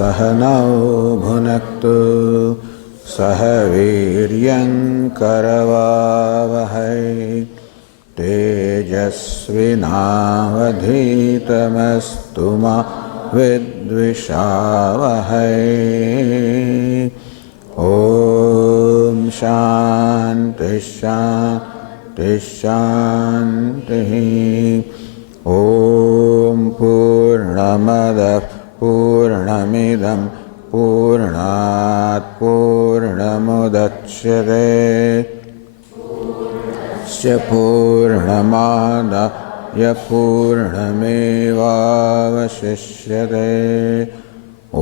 सहनौ भुनक्तु सह वीर्यङ्करवावहै तेजस्विनावधीतमस्तु मा विद्विषावहै। ॐ शान्ति शान्ति शान्तिः। ॐ पूर्णमदः पूर्णमिदं पूर्णात् पूर्णमुदच्यते पूर्णमादाय पूर्णमेवावशिष्यते। ॐ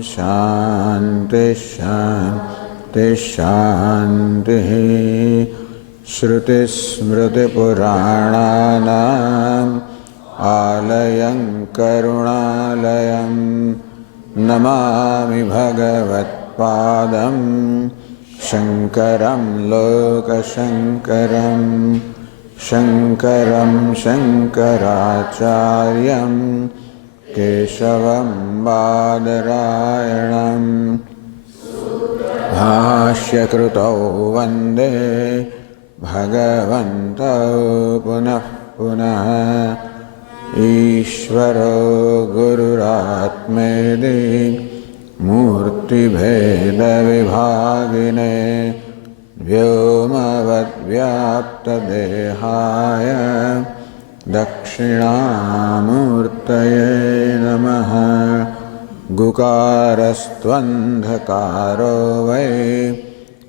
शान्ति शान्ति शान्तिः। श्रुतिस्मृतिपुराणानाम् आलयं करुणालयं नमामि भगवत्पादं शङ्करं लोकशङ्करं शङ्करं शङ्कराचार्यं केशवं बादरायणं भाष्यकृतौ वन्दे भगवन्तौ पुनः पुनः। ईश्वरो गुरुरात्मेति मूर्तिभेदविभागिने व्योमवद्व्याप्तदेहाय दक्षिणामूर्तये नमः। गुकारस्त्वन्धकारो वै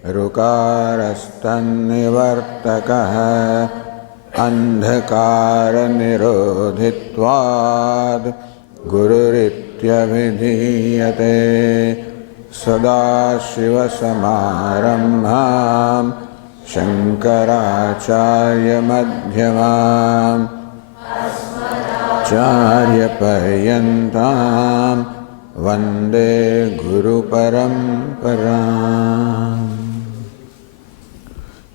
ऋकारस्तन्निवर्तकः अन्धकारनिरोधित्वाद् गुरुरित्यभिधीयते। सदाशिवसमारम्भां शङ्कराचार्यमध्यमाम् आचार्यपर्यन्तां वन्दे गुरुपरम्पराम्।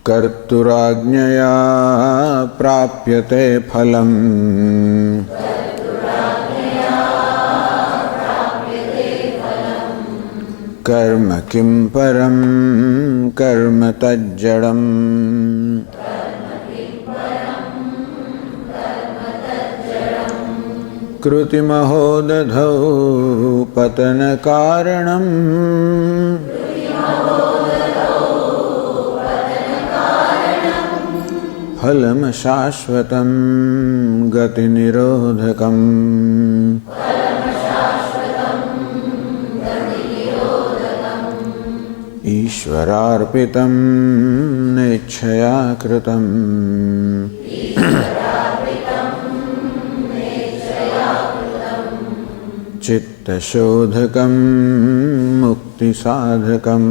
कर्तुराज्ञया प्राप्यते फलम् कर्म किं परं कर्म तज्जडम्। कृतिमहो दधौ पतनकारणम् फलं शाश्वतं गतिनिरोधकम्। ईश्वरार्पितं नेच्छया कृतं चित्तशोधकं मुक्तिसाधकम्।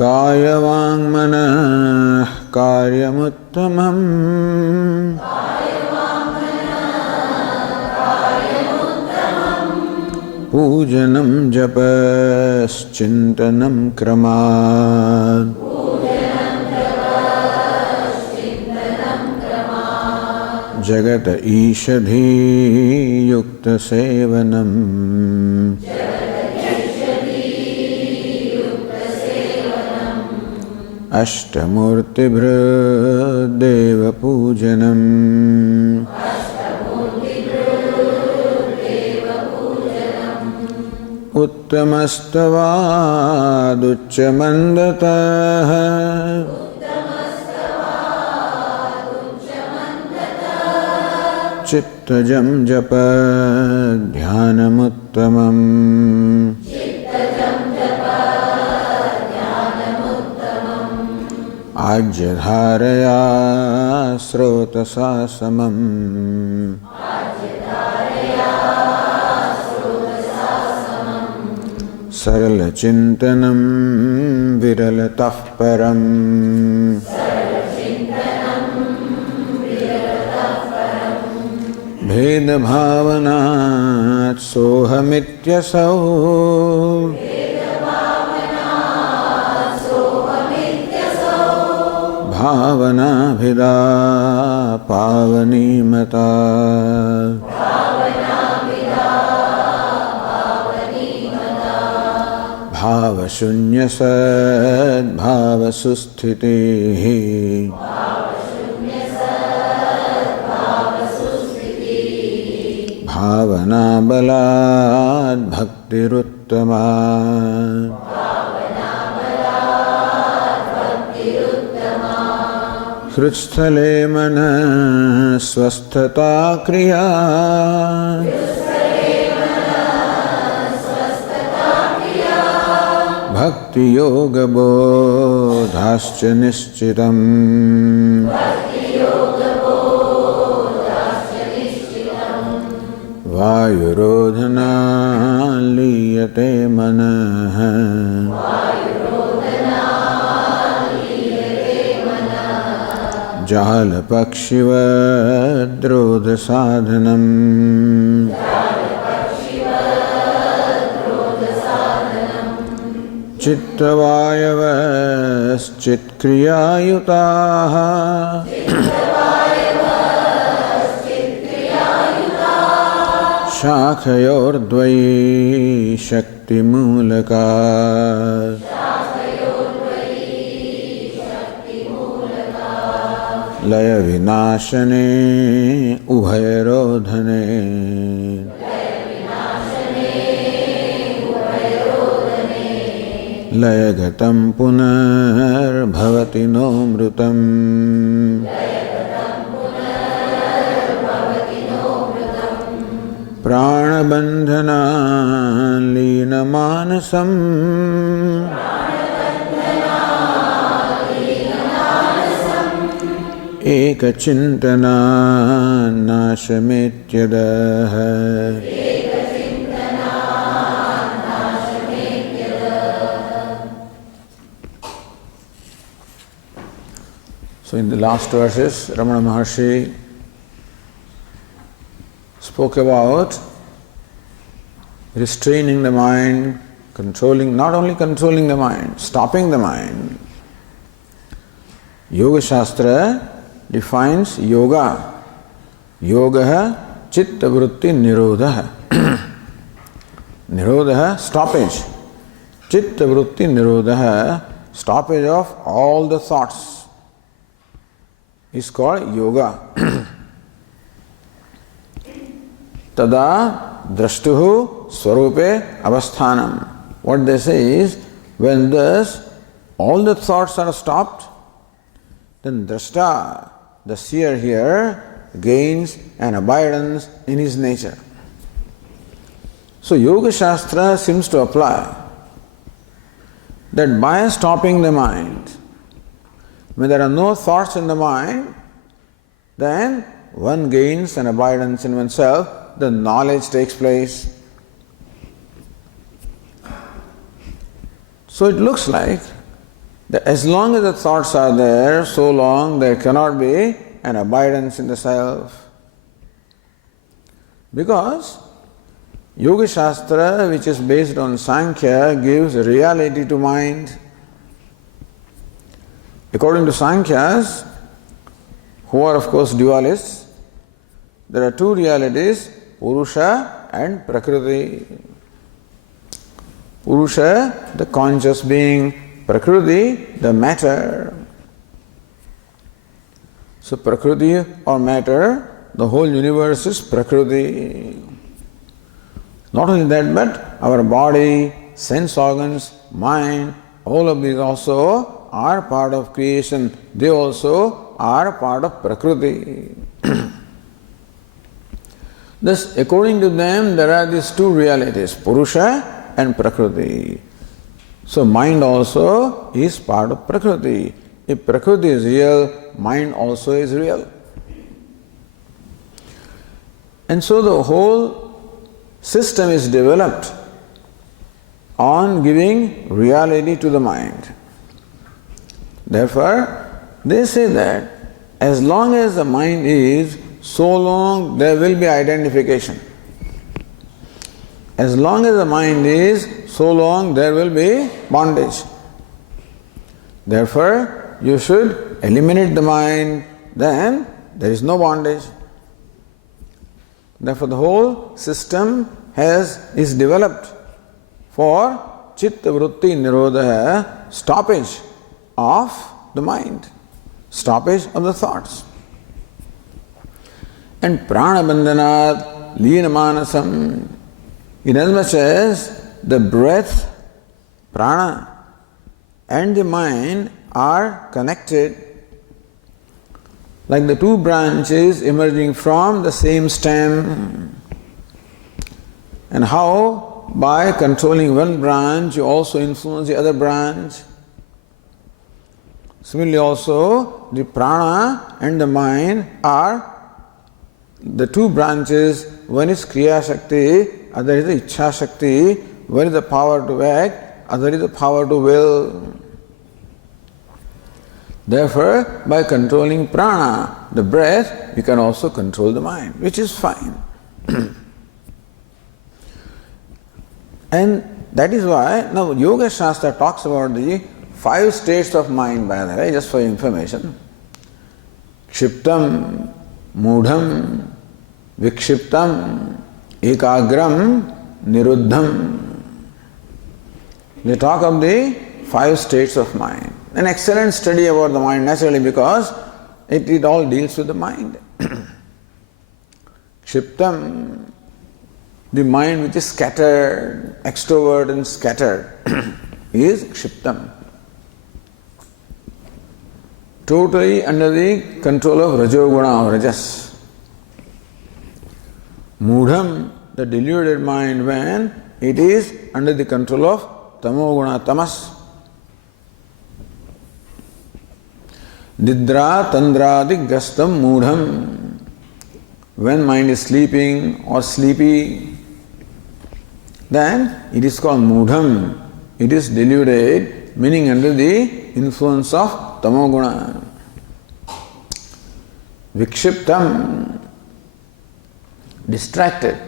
कायवाङ्मनः कार्यमुत्तमम् पूजनं जपश्चिन्तनं क्रमात्। जगत ईषधीयुक्तसेवनम् अष्टमूर्तिभृद्देवपूजनम्। उत्तमस्तवादुच्चमन्दतः चित्तजं जपध्यानमुत्तमम्। आज्यधारया स्रोतसा समम् सरलचिन्तनं विरलतः परम्। भेदभावनात् सोऽहमित्यसौ भावनाभिदा पावनीमता भावशून्य सद्भावसुस्थितिः भावनाबलाद् भक्तिरुत्तमा हृत्स्थले मनः स्वस्थता क्रिया भक्तियोगबोधाश्च निश्चितम् वायुरोधनात् लीयते मनः जालपक्षिवद्रोधसाधनम् चित्तवायवश्चित्क्रियायुताः शाखयोर्द्वयी शक्तिमूलका लयविनाशने उभयरोधने लयगतं पुनर्भवति no मृतम् प्राणबन्धनात् लीनमानसम् एकचिन्तनात् नाशमेत्यदः So in the last verses, Ramana Maharsi spoke about restraining the mind, controlling, not only controlling the mind, stopping the mind. Yoga Shastra defines yoga. Yoga chitta vritti nirodha. Nirodha, stoppage. Chitta vritti nirodha, stoppage of all the thoughts, is called yoga. Tada drashtuhu swarupe avasthanam. What they say is, when thus all the thoughts are stopped, then drashta, the seer here, gains an abidance in his nature. So Yoga Shastra seems to apply that by stopping the mind, when there are no thoughts in the mind, then one gains an abidance in oneself, the knowledge takes place. So it looks like that as long as the thoughts are there, so long there cannot be an abidance in the self. Because Yoga Shastra, which is based on Sankhya, gives reality to mind. According to Sankhyas, who are of course dualists, there are two realities, Purusha and Prakriti. Purusha, the conscious being, Prakriti, the matter. So Prakriti or matter, the whole universe is Prakriti. Not only that, but our body, sense organs, mind, all of these also are part of creation. They also are part of Prakriti. Thus, according to them, there are these two realities, Purusha and Prakriti. So mind also is part of Prakriti. If Prakriti is real, mind also is real. And so the whole system is developed on giving reality to the mind. Therefore, they say that as long as the mind is, so long there will be identification. As long as the mind is, so long there will be bondage. Therefore, you should eliminate the mind, then there is no bondage. Therefore, the whole system is developed for chitta vritti nirodha, stoppage of the mind, stoppage of the thoughts. And prana bandhanat leena manasam, inasmuch as the breath, prana, and the mind are connected, like the two branches emerging from the same stem. And how by controlling one branch you also influence the other branch. Similarly also the prana and the mind are the two branches. One is Kriya Shakti, other is the Ichha Shakti. One is the power to act, other is the power to will. Therefore, by controlling prana, the breath, we can also control the mind, which is fine. And that is why now Yoga Shastra talks about the 5 states of mind, by the way, just for information. Kshiptam, Mudham, Vikshiptam, Ekagram, Niruddham. They talk of the 5 states of mind. An excellent study about the mind, naturally, because it all deals with the mind. Kshiptam, the mind which is scattered, extrovert and scattered, is Kshiptam. Totally under the control of Rajoguna or Rajas. Mudham, the deluded mind, when it is under the control of Tamoguna, Tamas. Nidra tandradi grastam mudham, when mind is sleeping or sleepy, then it is called mudham. It is deluded, meaning under the influence of tamoguna. Vikshiptam, distracted.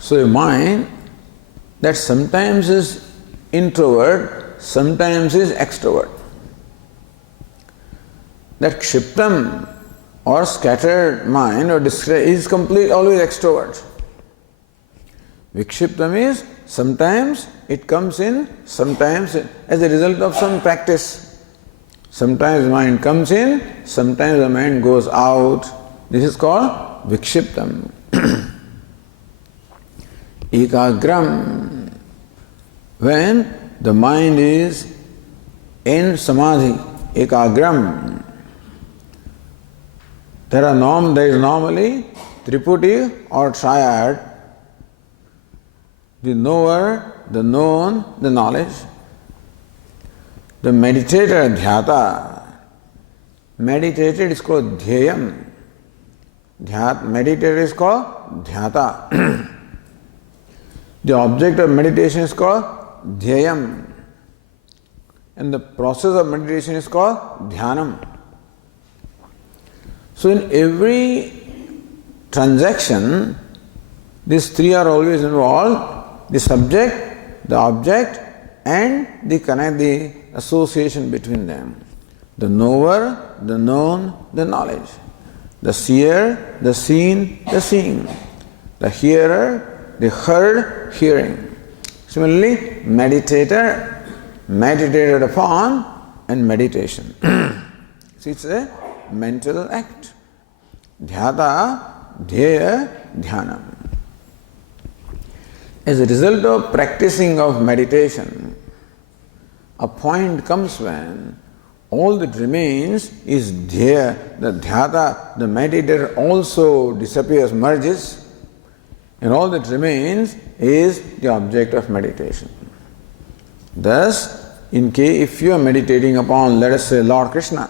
So a mind that sometimes is introvert, sometimes is extrovert. That kshiptam or scattered mind or is complete, always extrovert. Vikshiptam is sometimes it comes in, sometimes as a result of some practice. Sometimes the mind comes in, sometimes the mind goes out. This is called vikshiptam. Ekagram, when the mind is in samadhi, ekagram. There is normally Triputi or triad, the knower, the known, the knowledge. The meditator, dhyata, meditated is called dhyayam. Meditator is called dhyata. The object of meditation is called dhyayam. And the process of meditation is called dhyanam. So in every transaction, these 3 are always involved: the subject, the object, and the association between them. The knower, the known, the knowledge. The seer, the seen, the seeing. The hearer, the heard, hearing. Similarly, meditator, meditated upon, and meditation. See, it's a mental act. Dhyata, dhyaya, dhyanam. As a result of practicing of meditation, a point comes when all that remains is dhyaya, the dhyata, the meditator also disappears, merges, and all that remains is the object of meditation. Thus, if you are meditating upon, let us say, Lord Krishna,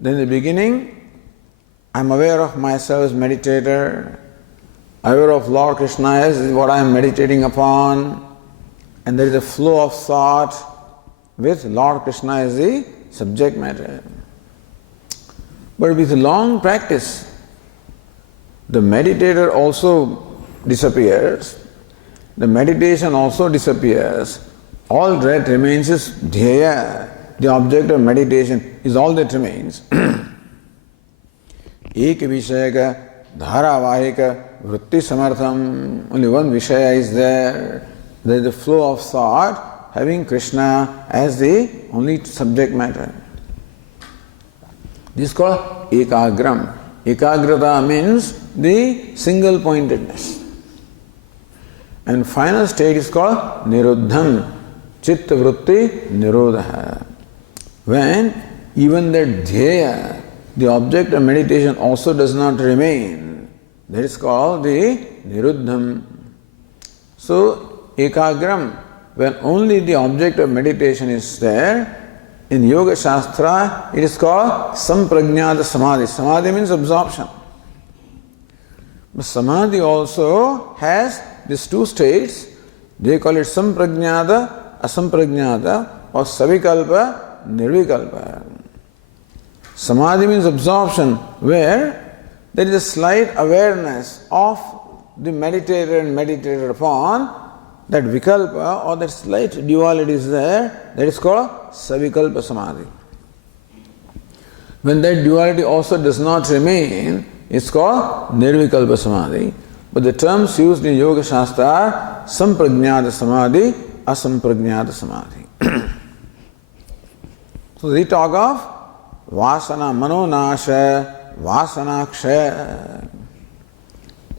then in the beginning, I am aware of myself as meditator, aware of Lord Krishna as what I am meditating upon, and there is a flow of thought with Lord Krishna as the subject matter. But with long practice, the meditator also disappears, the meditation also disappears, all that remains is dhyaya, the object of meditation is all that remains. Ek vishayaka dharavahika vritti samartham. Only one Vishaya is there. There is the flow of thought having Krishna as the only subject matter. This is called ekagram. Ekagrata means the single pointedness. And final state is called niruddham. Chitta vritti nirodha. When even that dhyaya, the object of meditation, also does not remain, that is called the niruddham. So, ekagram, when only the object of meditation is there, in Yoga Shastra it is called samprajnata samadhi. Samadhi means absorption. But samadhi also has these two states. They call it samprajnata, asamprajnata, or savikalpa, nirvikalpa. Samadhi means absorption, where there is a slight awareness of the meditator and meditated upon. That vikalpa or that slight duality is there, that is called savikalpa samadhi. When that duality also does not remain, it's called nirvikalpa samadhi. But the terms used in Yoga Shastra are samprajnata samadhi, asamprajnata samadhi. So they talk of vasana manonasha, vasana kshaya.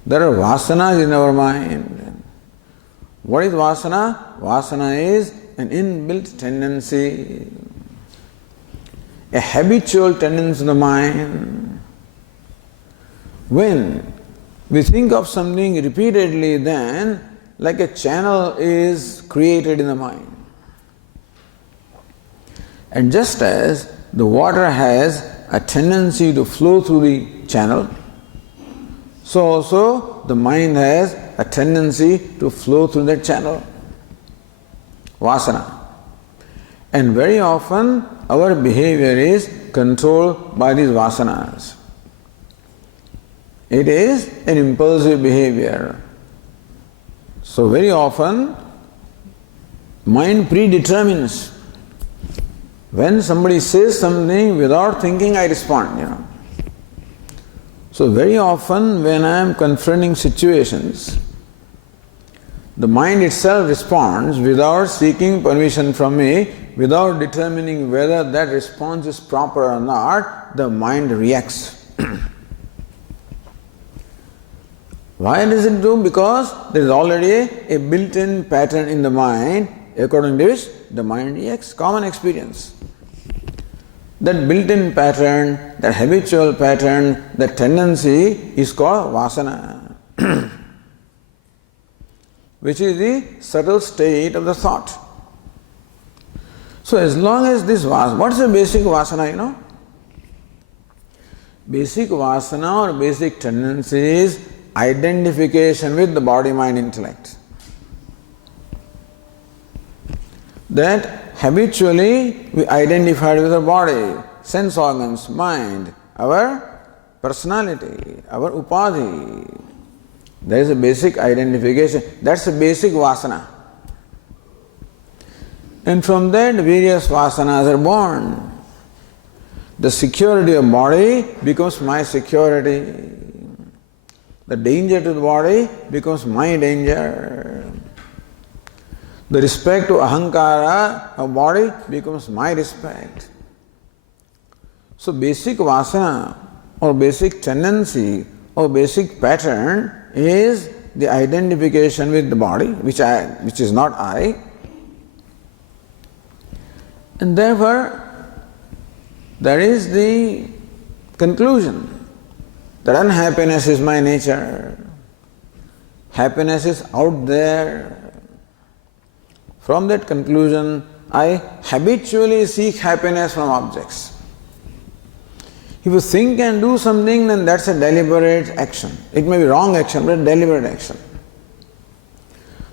There are vasanas in our mind. What is vasana? Vasana is an inbuilt tendency, a habitual tendency in the mind. When we think of something repeatedly, then like a channel is created in the mind. And just as the water has a tendency to flow through the channel, so also the mind has a tendency to flow through that channel. Vasana. And very often our behavior is controlled by these vasanas. It is an impulsive behavior. So very often mind predetermines. When somebody says something, without thinking I respond, So very often when I am confronting situations, the mind itself responds without seeking permission from me, without determining whether that response is proper or not, the mind reacts. Why does it do? Because there is already a built-in pattern in the mind, according to which the mind reacts. Common experience. That built-in pattern, that habitual pattern, that tendency is called vasana, which is the subtle state of the thought. So as long as this vasana, what is the basic vasana, Basic vasana or basic tendency is identification with the body, mind, intellect. That habitually we identify with our body, sense organs, mind, our personality, our upadhi. There is a basic identification. That's a basic vasana. And from that various vasanas are born. The security of body becomes my security. The danger to the body becomes my danger. The respect to ahankara of body becomes my respect. So basic vasana or basic tendency or basic pattern is the identification with the body, which is not I. And therefore, that is the conclusion that unhappiness is my nature. Happiness is out there. From that conclusion, I habitually seek happiness from objects. If you think and do something, then that's a deliberate action. It may be wrong action, but a deliberate action.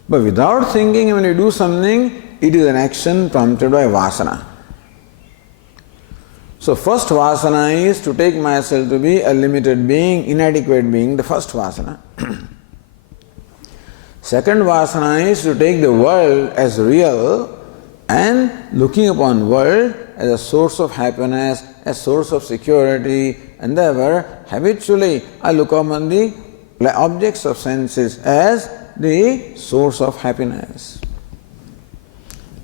But without thinking, when you do something, it is an action prompted by vasana. So first vasana is to take myself to be a limited being, inadequate being, the first vasana. Second vasana is to take the world as real and looking upon world as a source of happiness, a source of security, and therefore habitually I look upon the objects of senses as the source of happiness.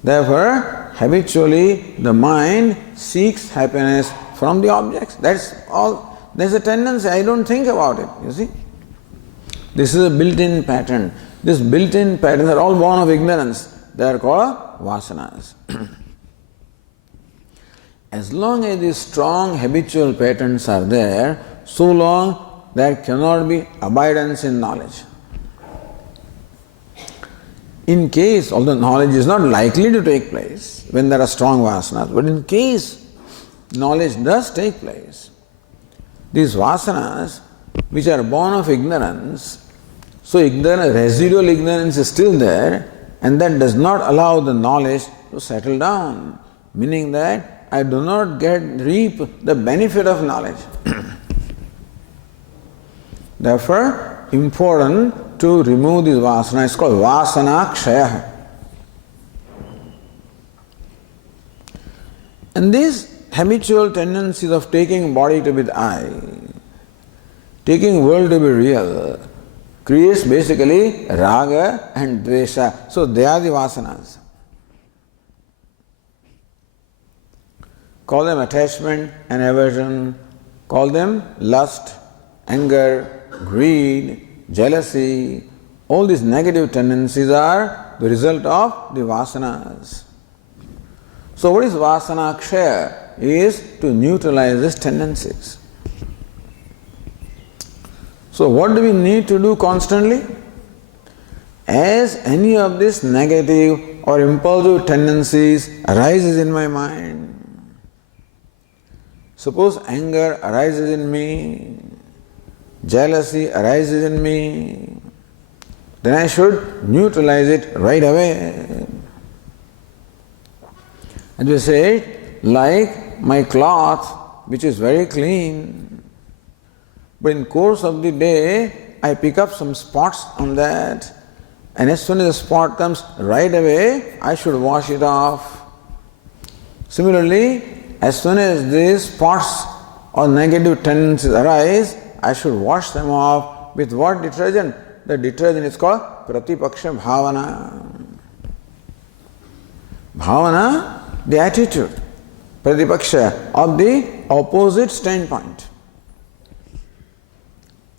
Therefore, habitually the mind seeks happiness from the objects. That's all. There's a tendency, I don't think about it, you see. This is a built-in pattern. These built-in patterns are all born of ignorance. They are called vasanas. As long as these strong habitual patterns are there, so long there cannot be abidance in knowledge. In case, although knowledge is not likely to take place when there are strong vasanas, but in case knowledge does take place, these vasanas, which are born of ignorance, so residual ignorance is still there, and that does not allow the knowledge to settle down, meaning that I do not reap the benefit of knowledge. Therefore, important to remove this vasana. It's called vasana kshaya. And these habitual tendencies of taking body to be the I, taking world to be real, creates basically raga and dvesha. So they are the vasanas. Call them attachment and aversion, call them lust, anger, greed, jealousy. All these negative tendencies are the result of the vasanas. So what is vasana kshaya? Is to neutralize these tendencies. So what do we need to do constantly? As any of these negative or impulsive tendencies arises in my mind, suppose anger arises in me, jealousy arises in me, then I should neutralize it right away. And we say, like my cloth, which is very clean, but in course of the day, I pick up some spots on that, and as soon as the spot comes, right away, I should wash it off. Similarly, as soon as these spots or negative tendencies arise, I should wash them off with what detergent? The detergent is called pratipaksha bhavana. Bhavana, the attitude, pratipaksha, of the opposite standpoint.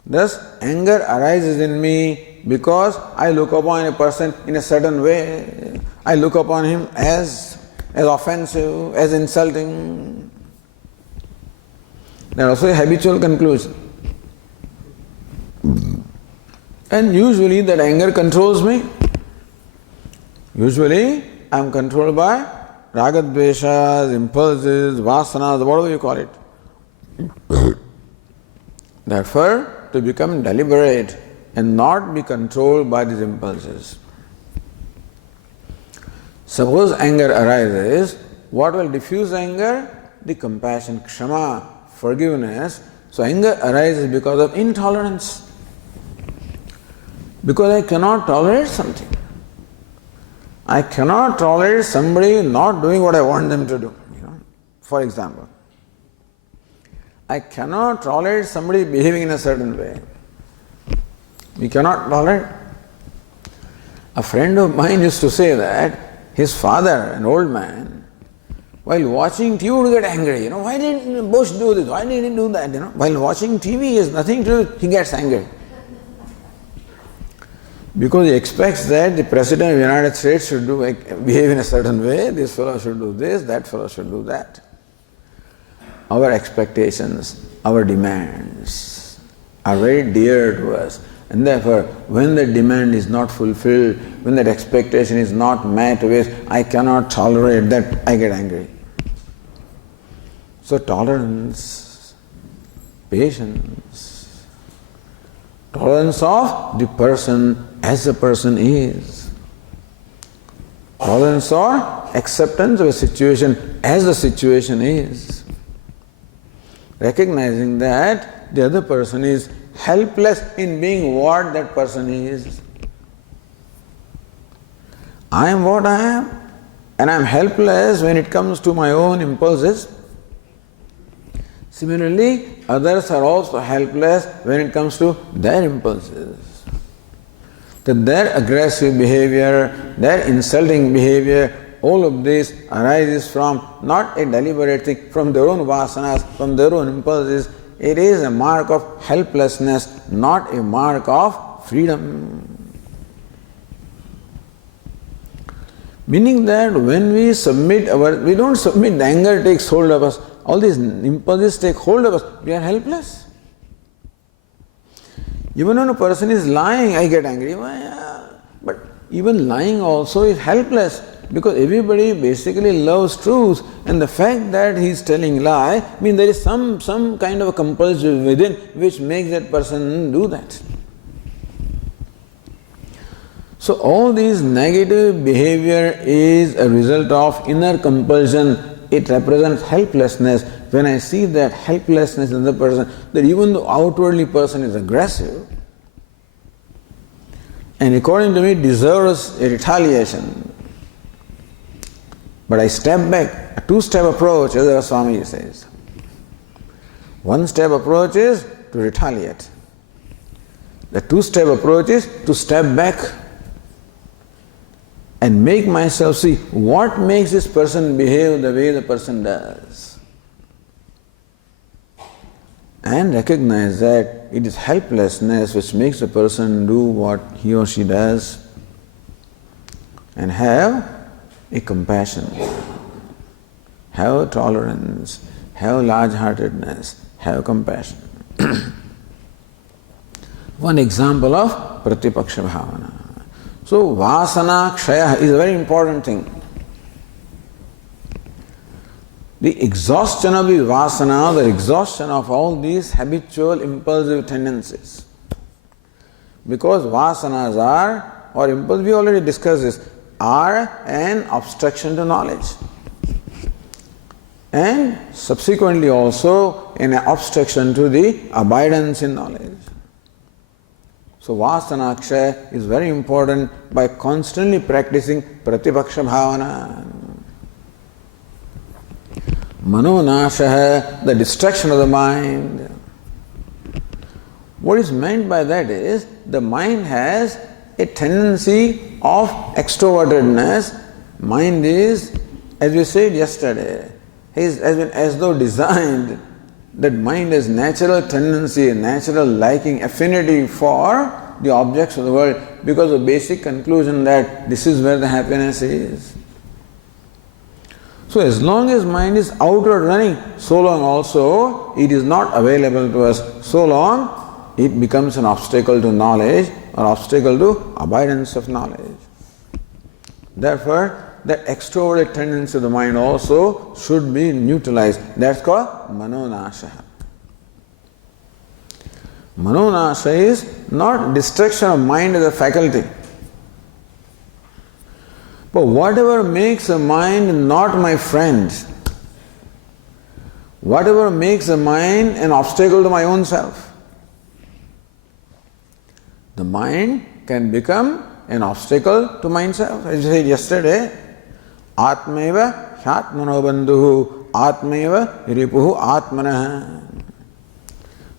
Thus, anger arises in me because I look upon a person in a certain way. I look upon him as offensive, as insulting. There is also a habitual conclusion. And usually that anger controls me. Usually I am controlled by ragadveshas, impulses, vasanas, whatever you call it. Therefore, to become deliberate and not be controlled by these impulses. Suppose anger arises, what will diffuse anger? The compassion, kshama, forgiveness. So anger arises because of intolerance. Because I cannot tolerate something. I cannot tolerate somebody not doing what I want them to do. For example, I cannot tolerate somebody behaving in a certain way. We cannot tolerate. A friend of mine used to say that his father, an old man, while watching TV would get angry. Why didn't Bush do this? Why didn't he do that? While watching TV, he has nothing to do, he gets angry. Because he expects that the President of the United States should behave in a certain way, this fellow should do this, that fellow should do that. Our expectations, our demands are very dear to us. And therefore, when the demand is not fulfilled, when that expectation is not met with, I cannot tolerate that, I get angry. So tolerance, patience, tolerance of the person as the person is. Tolerance or acceptance of a situation as the situation is. Recognizing that the other person is helpless in being what that person is. I am what I am. and I am helpless when it comes to my own impulses. Similarly, others are also helpless when it comes to their impulses. That their aggressive behavior, their insulting behavior, all of this arises from not a deliberate thing, from their own vasanas, from their own impulses. It is a mark of helplessness, not a mark of freedom. Meaning that when we don't submit, the anger takes hold of us, all these impulses take hold of us, we are helpless. Even when a person is lying, I get angry. But even lying also is helpless, because everybody basically loves truth, and the fact that he is telling lie means there is some kind of a compulsion within which makes that person do that. So all these negative behavior is a result of inner compulsion. It represents helplessness. When I see that helplessness in the person, that even though outwardly person is aggressive, and according to me deserves a retaliation, but I step back, a two-step approach, as our Swami says. One-step approach is to retaliate. The two-step approach is to step back and make myself see what makes this person behave the way the person does. And recognize that it is helplessness which makes a person do what he or she does, and have a compassion, have a tolerance, have large-heartedness, have compassion. One example of Pratipaksha Bhavana. So Vasana Kshaya is a very important thing. The exhaustion of the Vasana, the exhaustion of all these habitual impulsive tendencies. Because Vasanas are, or impulse, we already discussed this, are an obstruction to knowledge. And subsequently also an obstruction to the abidance in knowledge. So Vasana Kshaya is very important by constantly practicing Pratipaksha Bhavana. Manonashaha, the destruction of the mind. What is meant by that is, the mind has a tendency of extrovertedness. Mind is, as we said yesterday, has been as though designed, that mind has natural tendency, natural liking, affinity for the objects of the world, because of basic conclusion that this is where the happiness is. So as long as mind is outward running, so long also it is not available to us, so long it becomes an obstacle to knowledge, or obstacle to abidance of knowledge. Therefore, the extroverted tendency of the mind also should be neutralized. That's called Manonasha. Manonasha is not destruction of mind as a faculty. But whatever makes a mind not my friend, whatever makes a mind an obstacle to my own self, the mind can become an obstacle to myself. As I said yesterday, Atmaiva Hyatmano Bandhuhu Atmaiva Ripuhu Atmanaha.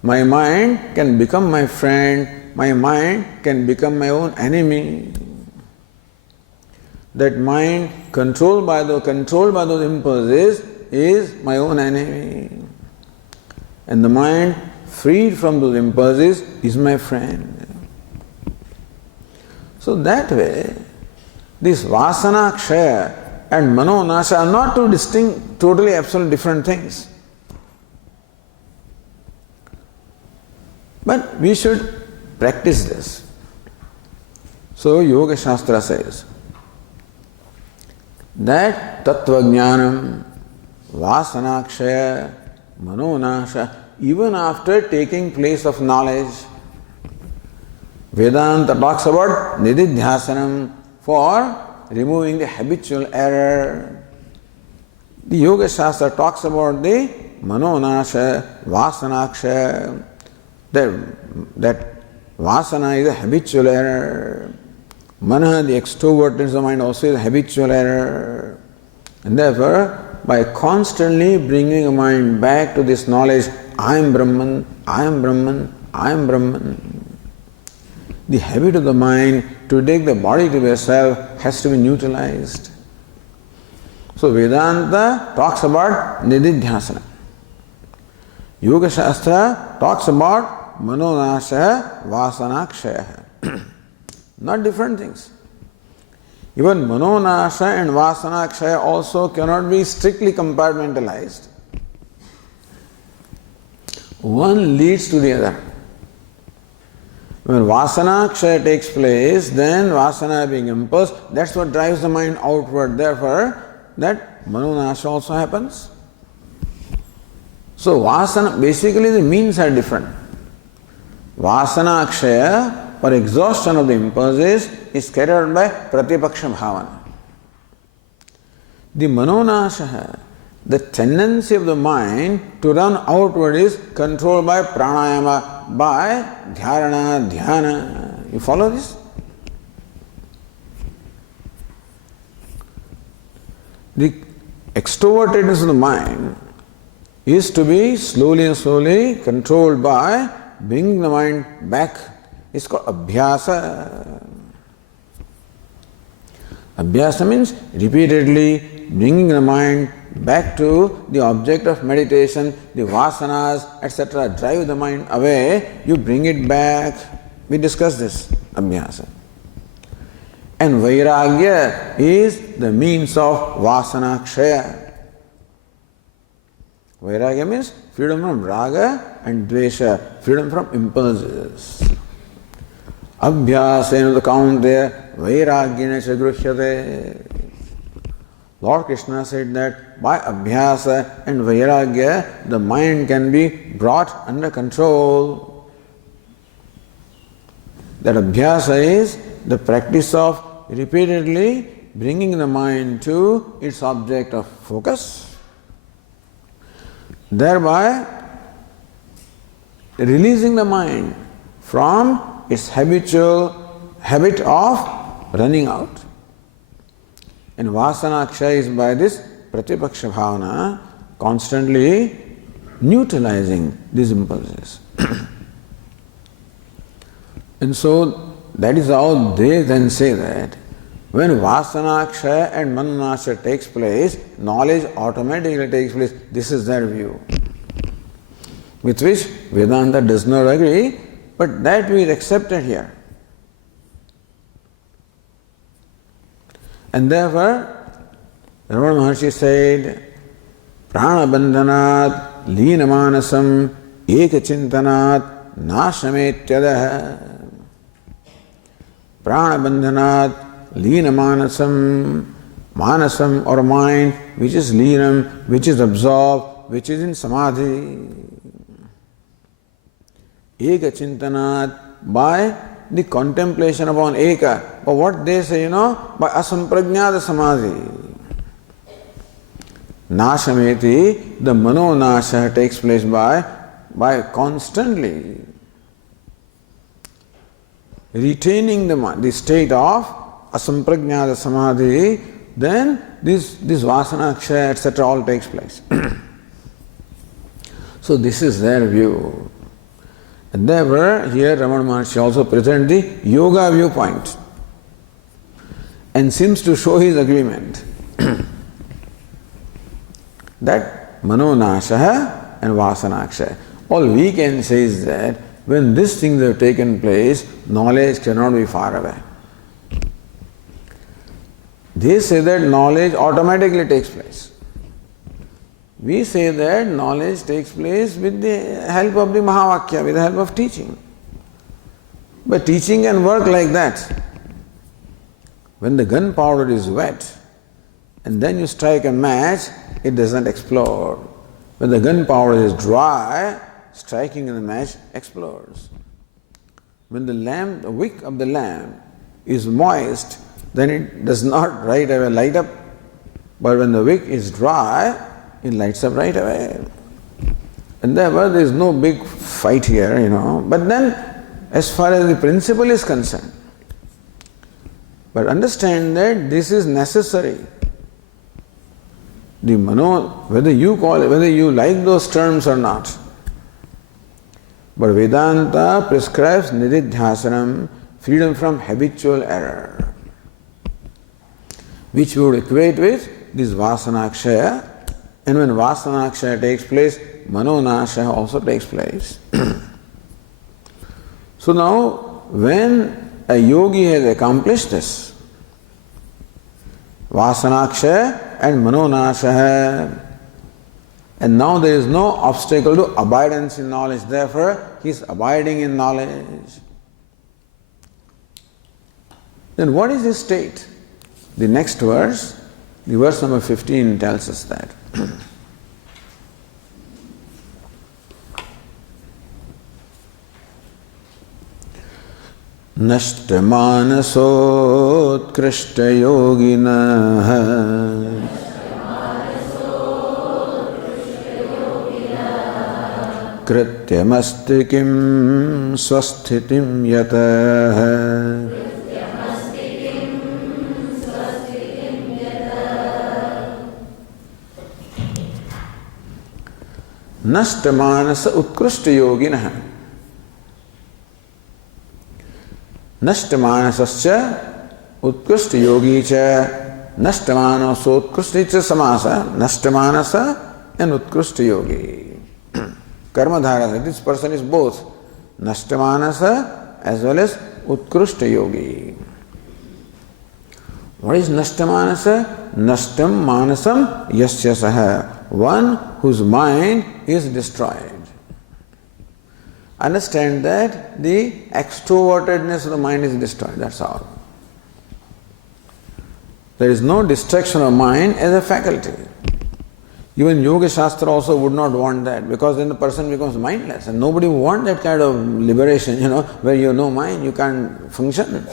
My mind can become my friend, my mind can become my own enemy. That mind controlled by those impulses is my own enemy. And the mind freed from those impulses is my friend. So that way, this Vasana Kshaya and Manonasha are not two distinct, totally absolute different things. But we should practice this. So Yoga Shastra says that Tattva Jnanam, Vasana Kshaya, Manonasha, even after taking place of knowledge, Vedanta talks about Nididhyasanam, for removing the habitual error. The Yoga Shastra talks about the Manonasha, Vasanaksha, that Vasana is a habitual error. Mana, the extrovertness of mind, also is a habitual error. And therefore, by constantly bringing a mind back to this knowledge, I am Brahman, I am Brahman, I am Brahman, the habit of the mind to take the body to be a self has to be neutralized. So Vedanta talks about nididhyasana. Yoga Shastra talks about manonasha vasanakshaya. Not different things. Even manonasha and vasanakshaya also cannot be strictly compartmentalized. One leads to the other. When vasanakshaya takes place, then vasana being imposed, that's what drives the mind outward. Therefore, that manonasha also happens. So vasana, basically the means are different. Vasanakshaya, for exhaustion of the impulses, is carried out by pratipaksha bhavana. The manonasha, the tendency of the mind to run outward, is controlled by pranayama, by dhyana, dhyana. You follow this? The extrovertedness of the mind is to be slowly and slowly controlled by bringing the mind back. It's called abhyasa. Abhyasa means repeatedly bringing the mind back to the object of meditation, the vasanas, etc. Drive the mind away, you bring it back. We discussed this, abhyasa. And vairagya is the means of vasanakshaya. Vairagya means freedom from raga and dvesha, freedom from impulses. Abhyasena, the count there, vairagyena cha grushyate. Lord Krishna said that by abhyasa and vairagya, the mind can be brought under control. That abhyasa is the practice of repeatedly bringing the mind to its object of focus, thereby releasing the mind from its habitual habit of running out. And vasanakshaya is by this pratipaksha bhavana constantly neutralizing these impulses. And so that is how they then say that when vasanakshaya and mananakshaya takes place, knowledge automatically takes place. This is their view, with which Vedanta does not agree, but that we accepted here. And therefore, Ramana Maharsi said, Prana bandhanat leena manasam eka chintanat nashametyadaha. Prana bandhanat leena manasam, manasam or mind, which is leenam, which is absorbed, which is in samadhi. Eka chintanat, by the contemplation upon eka, or what they say, by asamprajnata samadhi. Nashameti, the manonasha takes place by constantly retaining the state of asamprajnata samadhi, then this vasanakshaya, etc. all takes place. So this is their view. And therefore, here Ramana Maharsi also presents the yoga viewpoint and seems to show his agreement that manonasha and vasanakshaya. All we can say is that when these things have taken place, knowledge cannot be far away. They say that knowledge automatically takes place. We say that knowledge takes place with the help of the Mahavakya, with the help of teaching. But teaching can work like that. When the gunpowder is wet and then you strike a match, it doesn't explode. When the gunpowder is dry, striking the match explodes. When the wick of the lamp is moist, then it does not right away light up. But when the wick is dry, it lights up right away. And therefore there is no big fight here, But then, as far as the principle is concerned, but understand that this is necessary. the mano, whether you call it, whether you like those terms or not. But Vedanta prescribes nididhyasanam, freedom from habitual error, which we would equate with this vasanakshaya. And when vasanakshaya takes place, manonashaya also takes place. So now, when a yogi has accomplished this, vasanakshaya and manonashaya, and now there is no obstacle to abidance in knowledge, therefore he is abiding in knowledge. Then what is his state? The next verse, the verse number 15 tells us that. Nashtamanasotkrishtayogina krityamasti kim swasthitim yatah Nashtamanasa utkrishtayoginah. Nashtamanasascha utkrishtayogi cha nashtamanaso utkrishta samasa. Nashtamanasa and utkrishtayogi. Karmadhara, this person is both Nashtamanasa as well as utkrishtayogi. What is Nashtamanasa? Nashtam manasam yasya saha. One whose mind is destroyed. Understand that the extrovertedness of the mind is destroyed, that's all. There is no destruction of mind as a faculty. Even Yoga Shastra also would not want that, because then the person becomes mindless, and nobody would want that kind of liberation, where you have no mind, you can't function.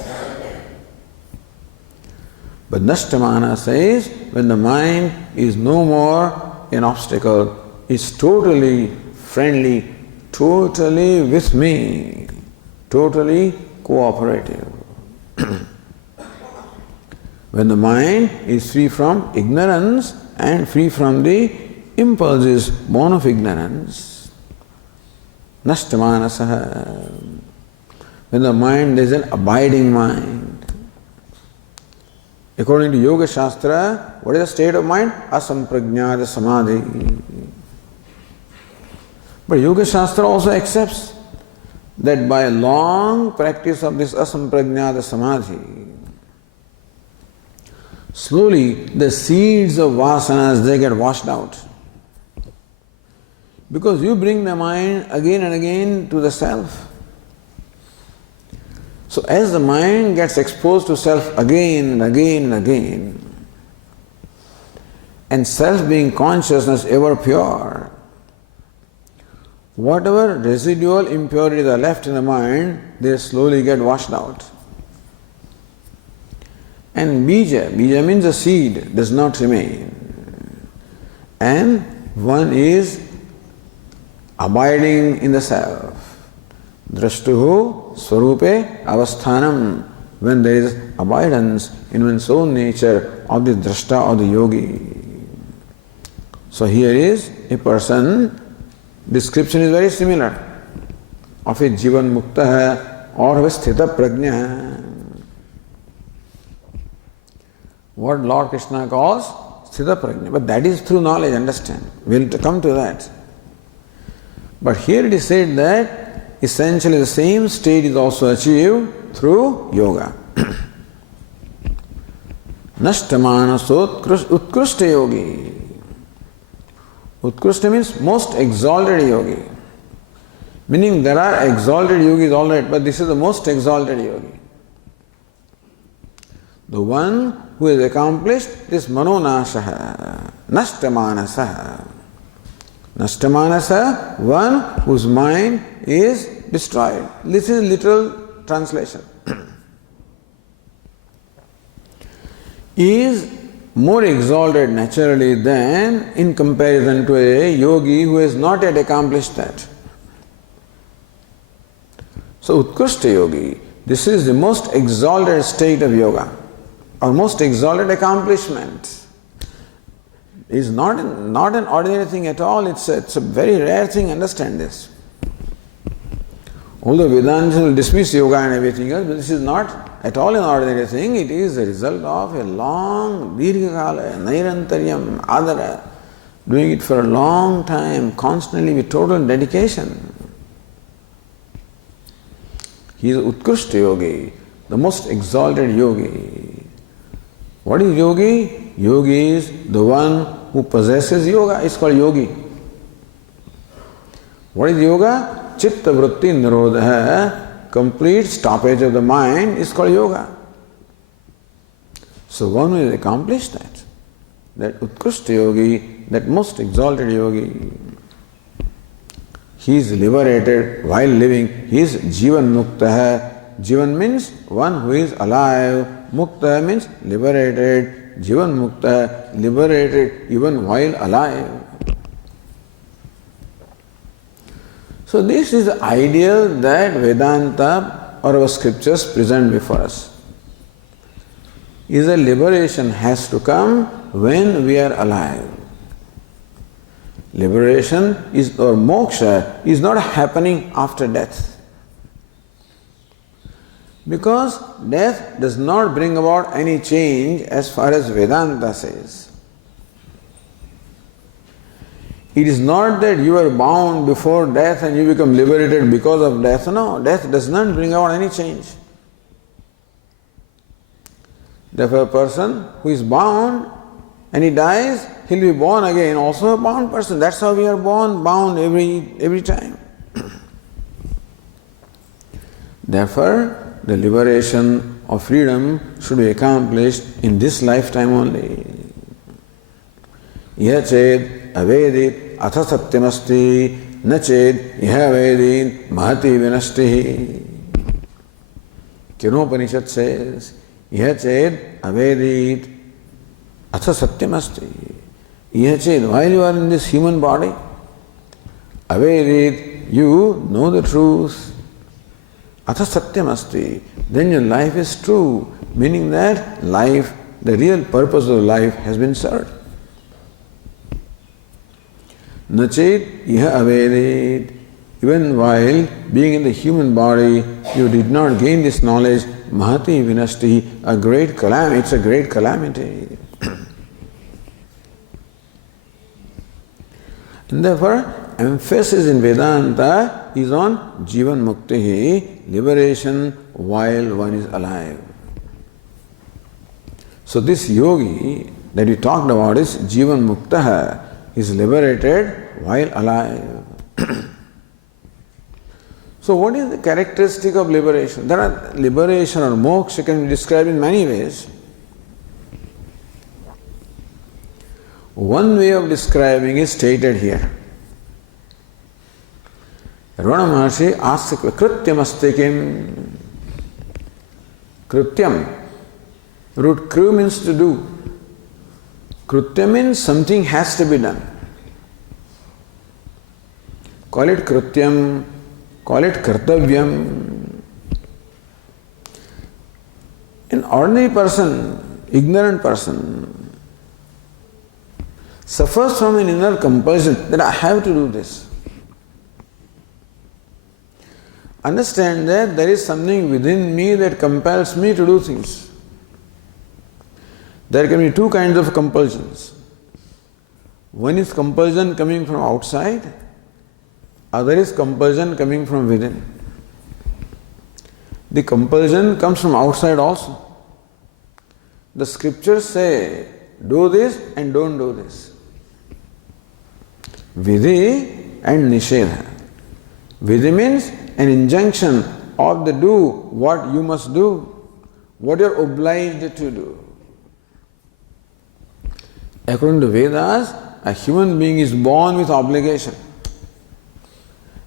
But Nashtamana says, when the mind is no more an obstacle, is totally friendly, totally with me, totally cooperative. When the mind is free from ignorance and free from the impulses born of ignorance, Nashtamanasaha. When the mind is an abiding mind. According to Yoga Shastra, what is the state of mind? Asamprajñāta samadhi. But Yoga Shastra also accepts that by long practice of this asamprajñāta samadhi, slowly the seeds of vasanas, they get washed out. Because you bring the mind again and again to the self. So as the mind gets exposed to self again and again and again, and self being consciousness ever pure, whatever residual impurities are left in the mind, they slowly get washed out. And bija means a seed, does not remain. And one is abiding in the self. Drashtuhu swarupe avasthanam, when there is abidance in one's own nature of the drashta or the yogi. So here is a person, description is very similar, of a jivan mukta or of a sthita prajna. What Lord Krishna calls sthita prajna, but that is through knowledge, understand. We'll come to that. But here it is said that essentially the same state is also achieved through yoga. Nashtamana utkrishta yogi. Utkrishta means most exalted yogi. Meaning there are exalted yogis, all right, but this is the most exalted yogi. The one who has accomplished this manonashaha, nashtamanasaha. Nashtamanasa, one whose mind is destroyed. This is literal translation. Is more exalted naturally than in comparison to a yogi who has not yet accomplished that. So Utkrishta yogi, this is the most exalted state of yoga, or most exalted accomplishment. is not an ordinary thing at all. It's a very rare thing, understand this. Although Vedanta will dismiss yoga and everything else, but this is not at all an ordinary thing. It is the result of a long, dirghakala, nairantaryam, adara, doing it for a long time, constantly with total dedication. He is Utkrishta yogi, the most exalted yogi. What is yogi? Yogi is the one who possesses yoga. It's called yogi. What is yoga? Chitta vritti nirodha, complete stoppage of the mind is called yoga. So one who has accomplished that Utkrishta yogi, that most exalted yogi, he is liberated while living. He is Jivan Mukta. Jivan means one who is alive. Mukta means liberated. Jivan Mukta, liberated even while alive. So this is the ideal that Vedanta or our scriptures present before us. Is a liberation has to come when we are alive. Liberation is, or moksha is not happening after death. Because death does not bring about any change as far as Vedanta says. It is not that you are bound before death and you become liberated because of death. No, death does not bring about any change. Therefore, a person who is bound and he dies, he'll be born again, also a bound person. That's how we are born, bound every time. Therefore, the liberation of freedom should be accomplished in this lifetime only. Iha ched avedit atha satyamasti na ched iha avedit mahati vinashtihi. Kiropanishad says, Iha ched avedit atha satyamasti. Iha ched, while you are in this human body, avedit, you know the truth. Atha satyamasti, then your life is true, meaning that life, the real purpose of life has been served. Nachet iha avedit, even while being in the human body, you did not gain this knowledge. Mahati vinashti, a great calamity. It's a great calamity. And therefore, emphasis in Vedanta is on Jivan Muktihi, liberation while one is alive. So this yogi that we talked about is Jivan Muktaha, is liberated while alive. So what is the characteristic of liberation? There are liberation or moksha can be described in many ways. One way of describing is stated here. Ramana Maharsi asks, Krityam asti kim? Krityam. Root kru means to do. Kritya means something has to be done. Call it krityam, call it kartavyam. An ordinary person, ignorant person, suffers from an inner compulsion that I have to do this. Understand that there is something within me that compels me to do things. There can be two kinds of compulsions. One is compulsion coming from outside, other is compulsion coming from within. The compulsion comes from outside also. The scriptures say, do this and don't do this. Vidhi and nishedha. Vidhi means an injunction of the do what you must do, what you are obliged to do. According to Vedas, a human being is born with obligation.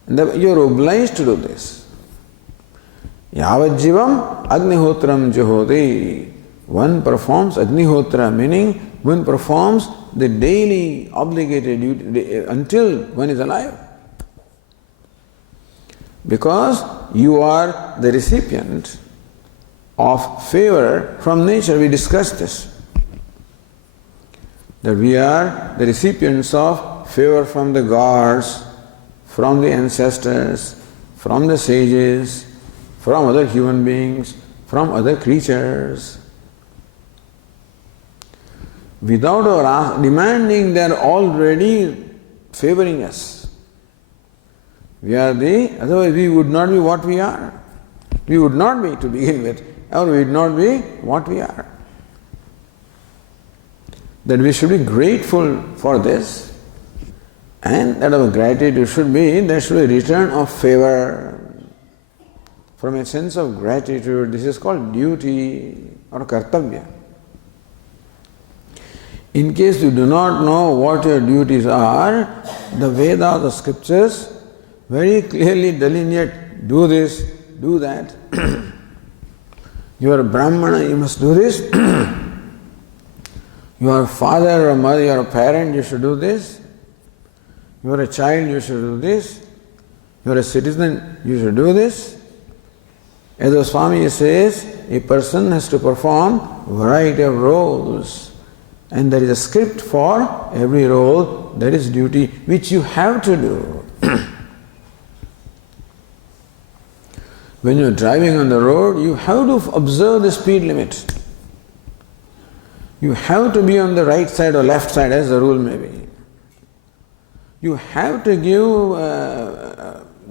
And you are obliged to do this. Yavajjivam agnihotram juhoti. One performs agnihotra, meaning one performs the daily obligated duty until one is alive. Because you are the recipient of favor from nature. We discussed this. that we are the recipients of favor from the gods, from the ancestors, from the sages, from other human beings, from other creatures. Without our demanding, they are already favoring us. Otherwise we would not be what we are. We would not be to begin with, or we would not be what we are. That we should be grateful for this, and that our gratitude should be, there should be a return of favor. From a sense of gratitude, this is called duty or kartavya. In case you do not know what your duties are, the Vedas, the scriptures, very clearly delineate, do this, do that. You are a Brahmana, you must do this. You are a father or mother, you are a parent, you should do this. You are a child, you should do this. You are a citizen, you should do this. As the Swami says, a person has to perform a variety of roles. And there is a script for every role, that is duty, which you have to do. When you are driving on the road, you have to observe the speed limit. You have to be on the right side or left side, as the rule may be. You have to give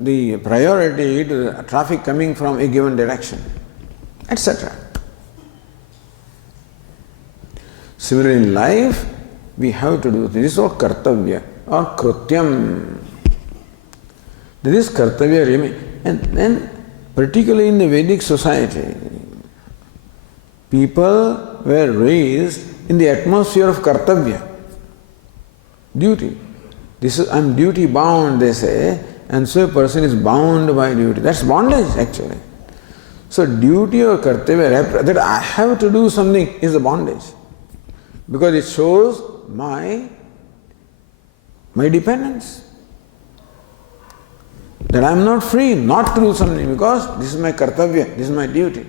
the priority to the traffic coming from a given direction, etc. Similarly, in life, we have to do this. This is called kartavya or krutyam. This is kartavya. And then, particularly in the Vedic society, people were raised in the atmosphere of kartavya, duty. I am duty bound, they say, and so a person is bound by duty. That's bondage, actually. So duty or kartavya, that I have to do something, is the bondage. Because it shows my dependence. That I am not free not to do something because this is my kartavya, this is my duty.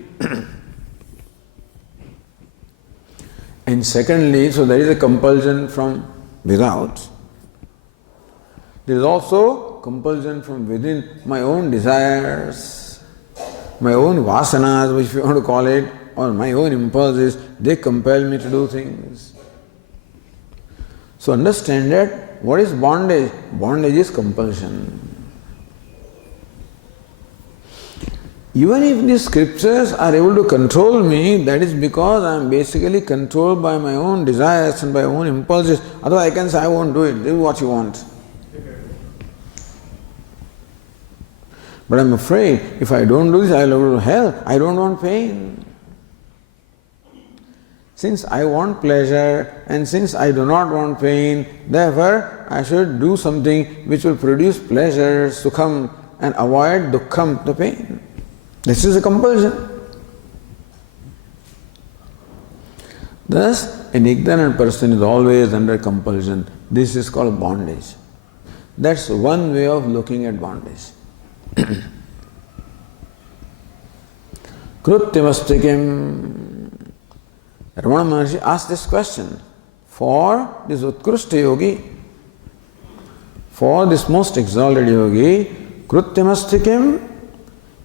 And secondly, so there is a compulsion from without. There is also compulsion from within, my own desires, my own vasanas, which you want to call it, or my own impulses, they compel me to do things. So understand that what is bondage? Bondage is compulsion. Even if these scriptures are able to control me, that is because I am basically controlled by my own desires and by my own impulses. Otherwise I can say, I won't do it, do what you want. But I am afraid, if I don't do this, I will go to hell. I don't want pain. Since I want pleasure and since I do not want pain, therefore I should do something which will produce pleasure, sukham, and avoid dukkham, the pain. This is a compulsion. Thus, an ignorant person is always under compulsion. This is called bondage. That's one way of looking at bondage. Krutyamastikam. Ramana Maharsi asked this question for this Utkrishta yogi, for this most exalted yogi. Krutyamastikam.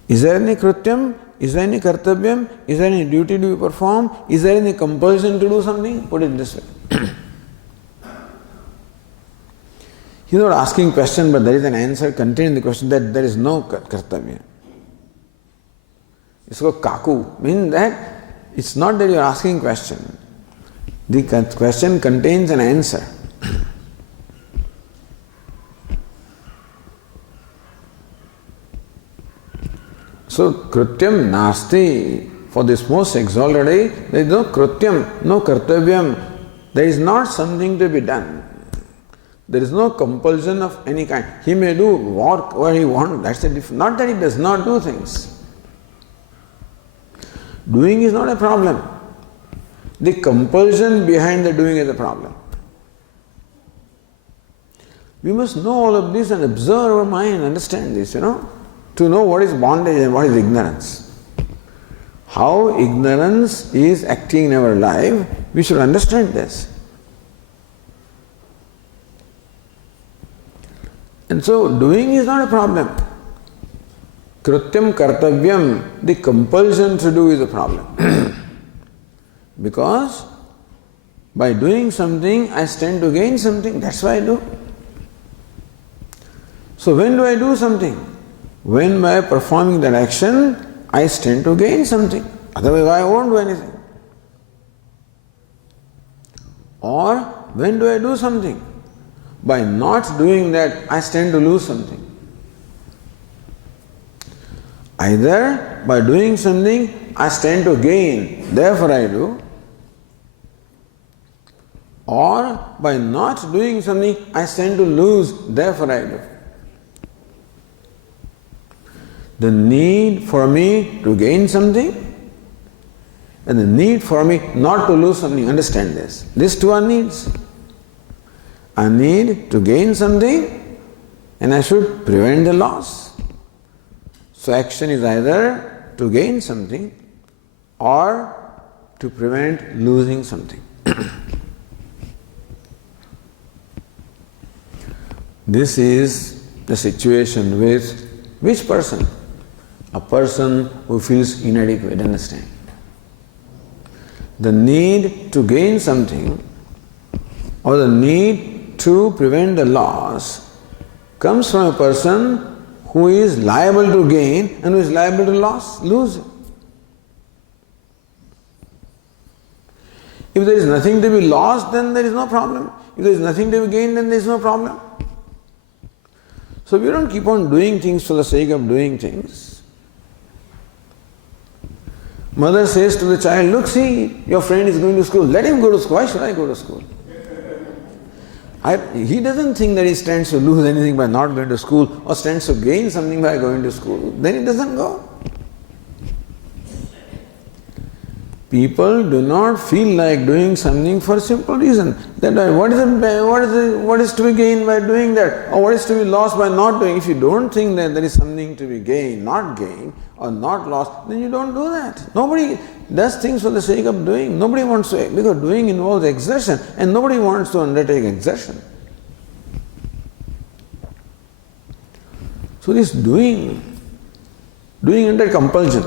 Is there any krutyam? Is there any kartavyam? Is there any duty to be performed? Is there any compulsion to do something? Put it this way. He's not asking question, but there is an answer contained in the question that there is no kartavya. It's called kaku, means that it's not that you are asking question. The question contains an answer. So, krutyam nasti, for this most exalted day, there is no krutyam, no kartavyam. There is not something to be done. There is no compulsion of any kind. He may do what he wants, that's a different. Not that he does not do things. Doing is not a problem. The compulsion behind the doing is a problem. We must know all of this and observe our mind, understand this, to know what is bondage and what is ignorance. How ignorance is acting in our life, we should understand this. And so doing is not a problem. Krityam kartavyam, the compulsion to do is a problem. Because by doing something, I stand to gain something. That's why I do. So when do I do something? When by performing that action, I stand to gain something. Otherwise, I won't do anything. Or when do I do something? By not doing that, I stand to lose something. Either by doing something, I stand to gain, therefore I do. Or by not doing something, I stand to lose, therefore I do. The need for me to gain something and the need for me not to lose something, understand this. These two are needs. I need to gain something and I should prevent the loss. So action is either to gain something or to prevent losing something. This is the situation with which person? A person who feels inadequate, understand? The need to gain something or the need to prevent the loss comes from a person who is liable to gain and who is liable to lose. If there is nothing to be lost, then there is no problem. If there is nothing to be gained, then there is no problem. So we don't keep on doing things for the sake of doing things. Mother says to the child, look, see, your friend is going to school. Let him go to school. Why should I go to school? He doesn't think that he stands to lose anything by not going to school or stands to gain something by going to school. Then he doesn't go. People do not feel like doing something for a simple reason. That what is to be gained by doing that? Or what is to be lost by not doing? If you don't think that there is something to be gained, or not lost, then you don't do that. Nobody does things for the sake of doing. Nobody wants to, because doing involves exertion, and nobody wants to undertake exertion. So this doing under compulsion,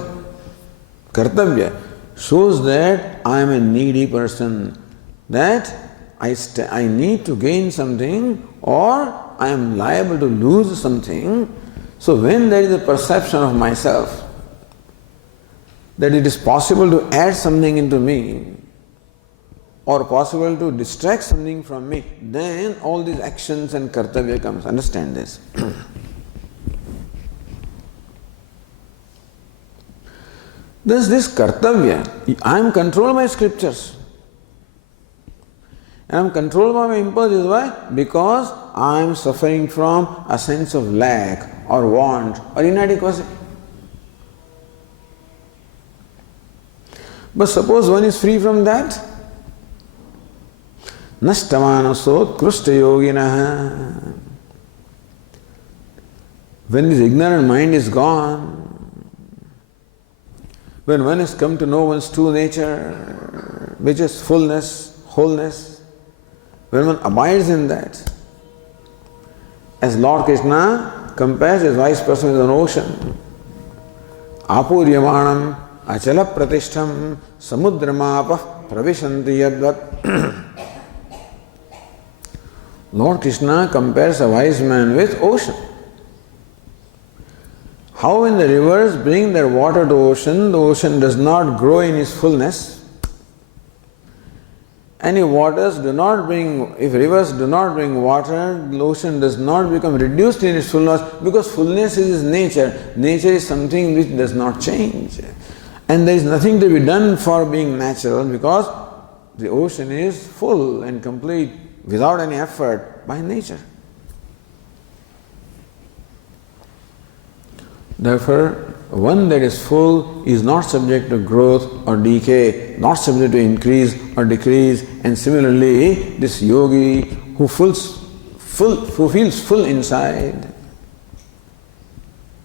kartavya, shows that I am a needy person, that I need to gain something or I am liable to lose something. So when there is a perception of myself that it is possible to add something into me or possible to distract something from me, then all these actions and kartavya comes. Understand this. Thus this kartavya, I am controlled by scriptures. And I am controlled by my impulses. Why? Because I am suffering from a sense of lack or want or inadequacy. But suppose one is free from that. Nashtamanaso krushta yoginaha. When this ignorant mind is gone, when one has come to know one's true nature, which is fullness, wholeness, when one abides in that, as Lord Krishna compares his wise person with an ocean, apuryamanam achala pratishtham samudramapah pravishanti yadvat. Lord Krishna compares a wise man with ocean. How when the rivers bring their water to ocean, the ocean does not grow in its fullness. And if rivers do not bring water, the ocean does not become reduced in its fullness, because fullness is its nature. Nature is something which does not change. And there is nothing to be done for being natural, because the ocean is full and complete without any effort by nature. Therefore, one that is full is not subject to growth or decay, not subject to increase or decrease. And similarly, this yogi who feels full inside.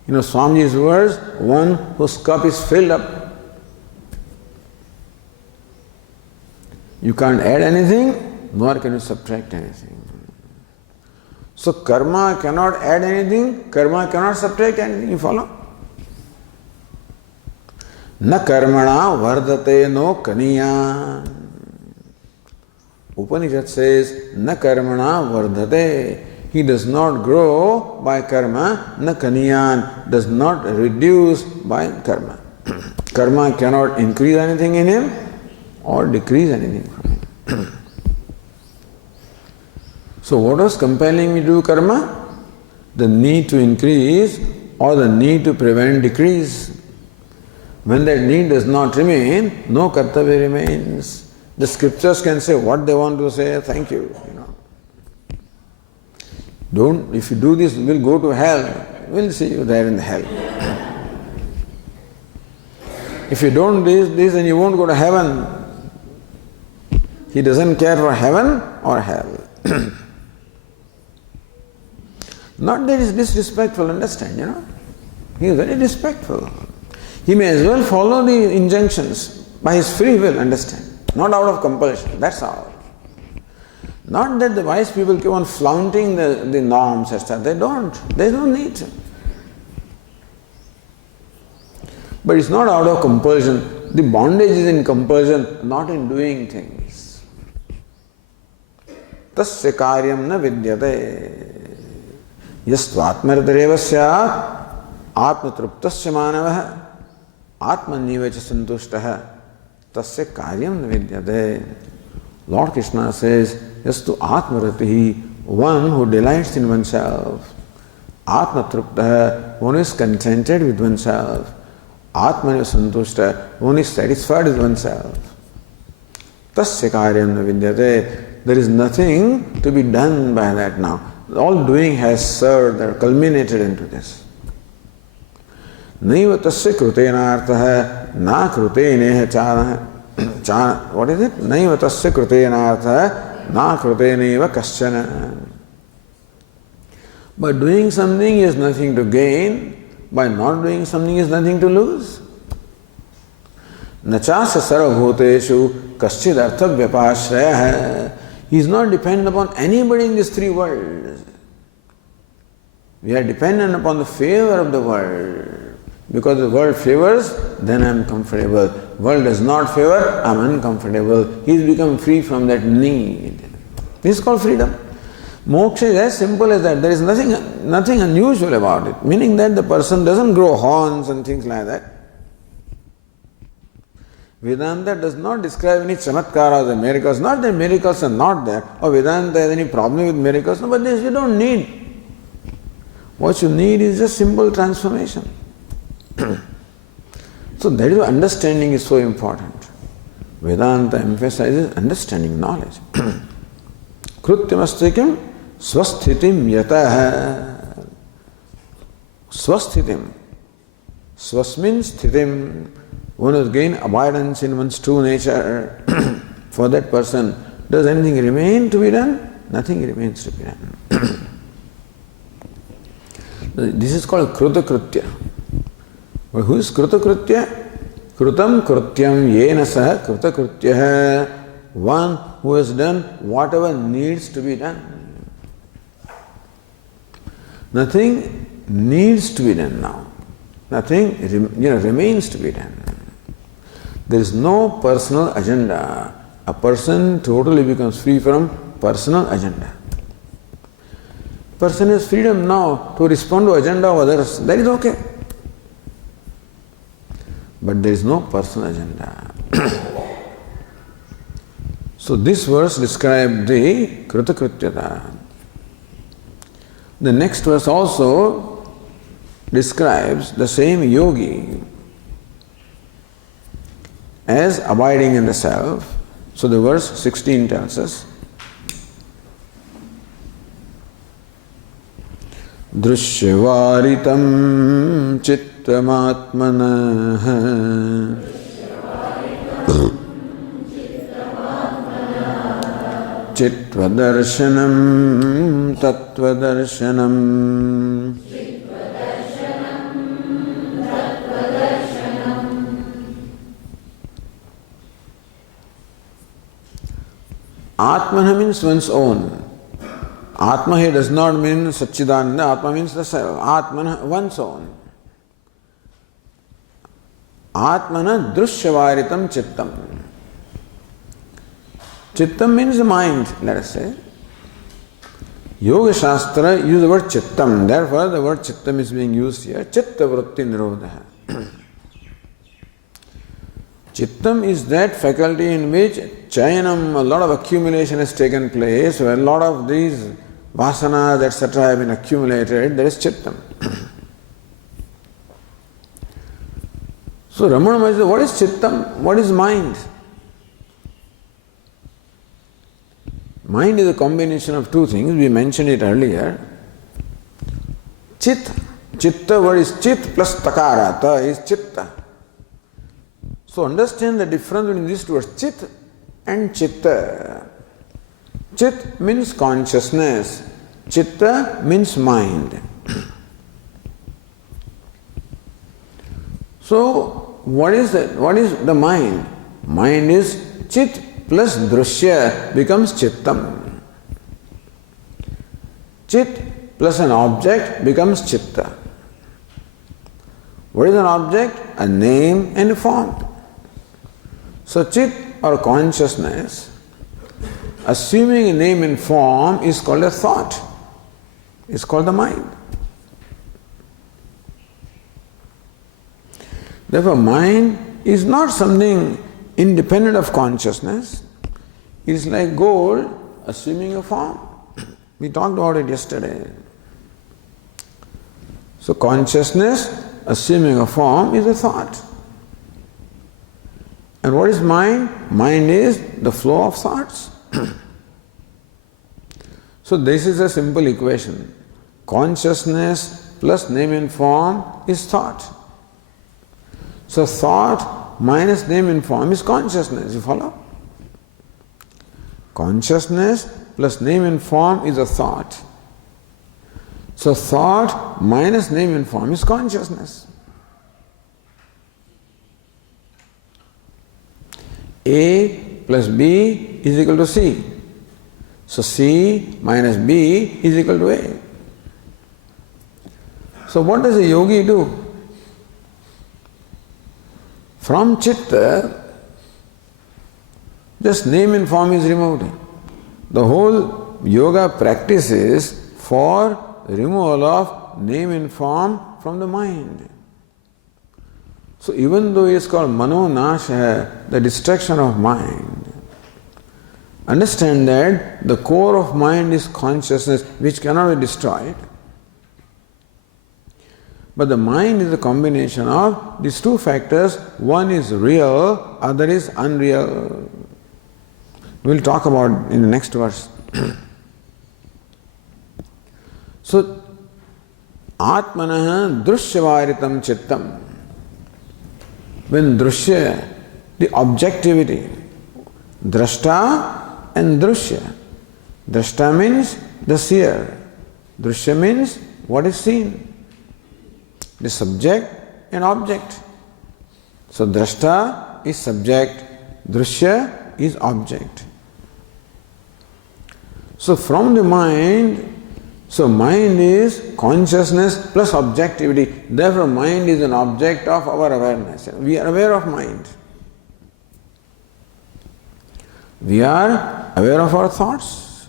You know Swamiji's words, one whose cup is filled up. You can't add anything, nor can you subtract anything. So karma cannot add anything, karma cannot subtract anything, you follow? Na karmana vardate no kaniyan. Upanishad says, na karmana vardate. He does not grow by karma, na kaniyan, does not reduce by karma. Karma cannot increase anything in him or decrease anything from him. So what was compelling me to do karma? The need to increase or the need to prevent decrease. When that need does not remain, no kartavya remains. The scriptures can say what they want to say, thank you. If you do this, we'll go to hell. We'll see you there in the hell. If you don't do this, then you won't go to heaven. He doesn't care for heaven or hell. Not that he's disrespectful, understand, He is very respectful. He may as well follow the injunctions by his free will, understand? Not out of compulsion, that's all. Not that the wise people keep on flaunting the norms, etc. They don't. There's no need. But it's not out of compulsion. The bondage is in compulsion, not in doing things. Tasya karyam na vidyate. Yastvatmartareva syat atmatruptasya manavah atmannivacha santushtaha tasya karyam na vidyate. Lord Krishna says, yastu atmaratihi, one who delights in oneself. Atmatruptaha, one who is contented with oneself. Atmaniva santushta, one who is satisfied with oneself. Tasya karyam na vidyate. There is nothing to be done by that now. All doing has served or culminated into this. Naiva tasya krutenartaha na kruteneha chana. What is it? Naiva tasya krutenartaha na kruteneva kaschana. By doing something is nothing to gain. By not doing something is nothing to lose. Nachasa sarvabhuteshu kaschid artha vyapashraya. He is not dependent upon anybody in these three worlds. We are dependent upon the favor of the world. Because the world favors, then I am comfortable. World does not favor, I am uncomfortable. He has become free from that need. This is called freedom. Moksha is as simple as that. There is nothing unusual about it. Meaning that the person doesn't grow horns and things like that. Vedanta does not describe any chamatkaras and miracles. Not that miracles are not there, or Vedanta has any problem with miracles. No, but this you don't need. What you need is just simple transformation. So that is why understanding is so important. Vedanta emphasizes understanding, knowledge. Krutyamastikam swasthitim yataha. Swasthitim. Swas means sthitim. One has gained abidance in one's true nature. For that person, does anything remain to be done? Nothing remains to be done. This is called krutakritya. But who is krutakritya? Krutam krutyam yena saha krutakritya. One who has done whatever needs to be done. Nothing needs to be done now. Nothing remains to be done. There is no personal agenda. A person totally becomes free from personal agenda. Person has freedom now to respond to agenda of others. That is okay. But there is no personal agenda. So this verse describes the kritakrityata. The next verse also describes the same yogi as abiding in the self. So the verse 16 tells us, Drishyavaritam chittamatmanah Chitvadarshanam tatvadarshanam. Atmana means one's own. Atma here does not mean Satchidananda. Atma means the self. Atmana, one's own. Atmana drushyavaritam chittam. Chittam means the mind, let us say. Yoga Shastra use the word chittam. Therefore, the word chittam is being used here. Chitta vritti nirodha. Chittam is that faculty in which chayanam, a lot of accumulation has taken place, where a lot of these vasanas, etc. have been accumulated. That is chittam. So Ramana Maharsi says, what is chittam? What is mind? Mind is a combination of two things. We mentioned it earlier. Chit. Chitta word is chit plus takara. Ta is chitta. So understand the difference between these two words, chit and chitta. Chit means consciousness. Chitta means mind. So what is the mind? Mind is chit plus drushya becomes chittam. Chit plus an object becomes chitta. What is an object? A name and a form. So chit or consciousness, assuming a name and form, is called a thought. It's called the mind. Therefore, mind is not something independent of consciousness. It is like gold assuming a form. We talked about it yesterday. So consciousness assuming a form is a thought. And what is mind? Mind is the flow of thoughts. So this is a simple equation. Consciousness plus name and form is thought. So thought minus name and form is consciousness. You follow? Consciousness plus name and form is a thought. So thought minus name and form is consciousness. A plus B is equal to C. So C minus B is equal to A. So what does a yogi do? From chitta, just name and form is removed. The whole yoga practice is for removal of name and form from the mind. So even though it is called mano nasha, the destruction of mind, understand that the core of mind is consciousness, which cannot be destroyed. But the mind is a combination of these two factors. One is real, other is unreal. We'll talk about in the next verse. So, Atmanaha drushyavaritam chittam. When drushya, the objectivity, drashta and drushya. Drashta means the seer. Drushya means what is seen. The subject and object. So drashta is subject, drushya is object. So from the mind, so mind is consciousness plus objectivity. Therefore mind is an object of our awareness. We are aware of mind. We are aware of our thoughts.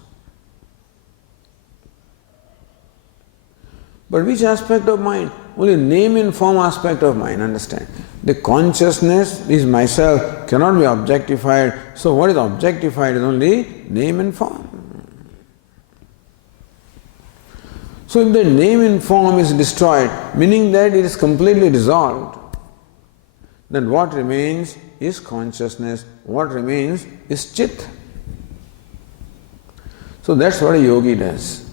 But which aspect of mind? Only name and form aspect of mind, understand. The consciousness is myself, cannot be objectified. So what is objectified is only name and form. So if the name and form is destroyed, meaning that it is completely dissolved, then what remains is consciousness. What remains is chit. So that's what a yogi does.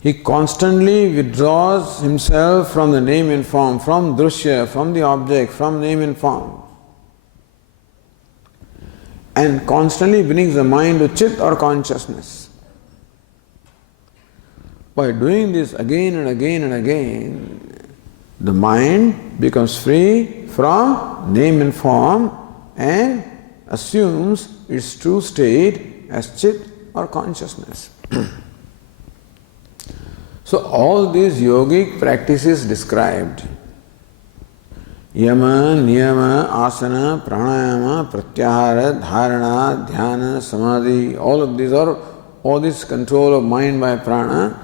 He constantly withdraws himself from the name and form, from drushya, from the object, from name and form, and constantly brings the mind to chit or consciousness. By doing this again and again and again, the mind becomes free from name and form and assumes its true state as chit or consciousness. So all these yogic practices described, yama, niyama, asana, pranayama, pratyahara, dharana, dhyana, samadhi, all this control of mind by prana,